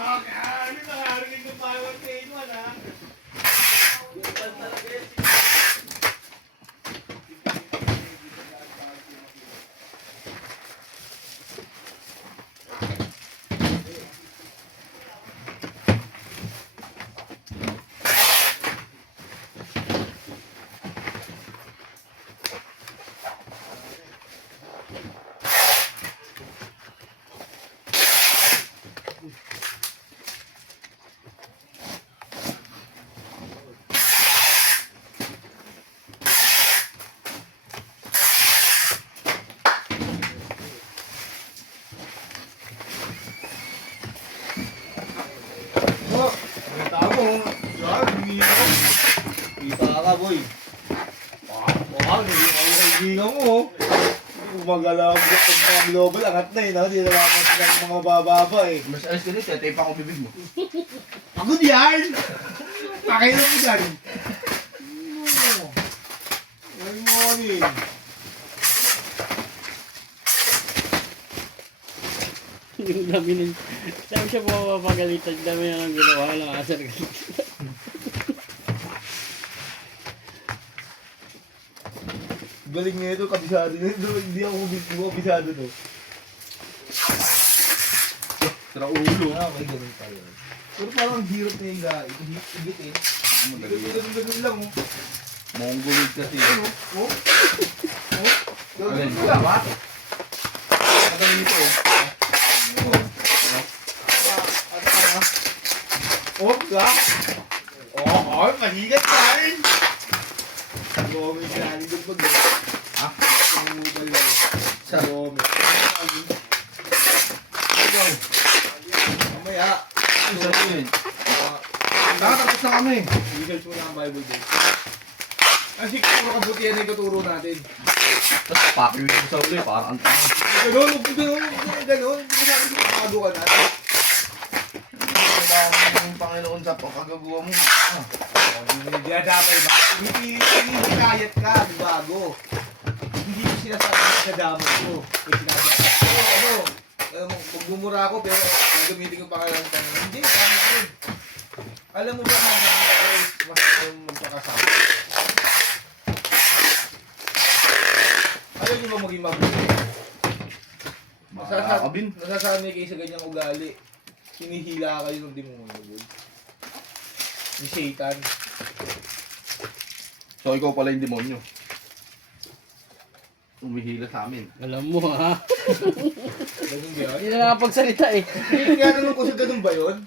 Nakakarinig ng bawat kain mo na. Bukan talaga yan. Kita ka, boy. Kaibigan mo. Gumagalaw ang mga global. Angat na eh. Hindi na naman silang mga bababa eh. Mas alis ka dito, tayo pa akong bibig mo. Pagod yan! Pakailan mo dyan. Good morning. Yung dami nun. Dami siya pumapagalitan. Dami na lang ginawa lang asar. Galing nga ito, kabisado na ito. Hindi ako kabisado to. Tara ulo. May ganun tayo. Pero parang ang hirap na yung gait. Higit eh. Ganun lang oh. Mongolid kasi. Oh? Alin? Wala ba? Magaling ito oh. Oh, ka? Oh, mahigat ka rin. Gomez ka rin doon pag Ha? umugal lang. Sa? Gomez. Ikaw. Mamaya. Isa ito yun. Nakatapos na kami. Research mo na ang Bible din. Kasi puro kabutihan na yung tuturo natin. Tapos pakyo yung sa ulo parang ang tanong. Ganun. Hindi mo sabi kung pagado ka na. Kailangan yung Panginoon sa pagkagawa mo. Dinadamay ba? Hinihikayat ka, bago. Hindi ko sinasabi na kadamay ko. May sinabi ko, kung bumura ako pero nagamitin ko pa kayo ng tanong. Hindi, kaya yun. Alam mo ba na mas magpakasama? Alam niyo ba maging mabuti? Makakabin. Nasasanay kayo sa ganyang ugali. Hinihila kayo nung di mo manubod. Ni Satan. So ikaw pala yung demonyo. Umihila sa amin. Alam mo ha. Ganun ba yun? Hindi na nakapagsalita eh. Kaya tanong ko sa ganun ba yun?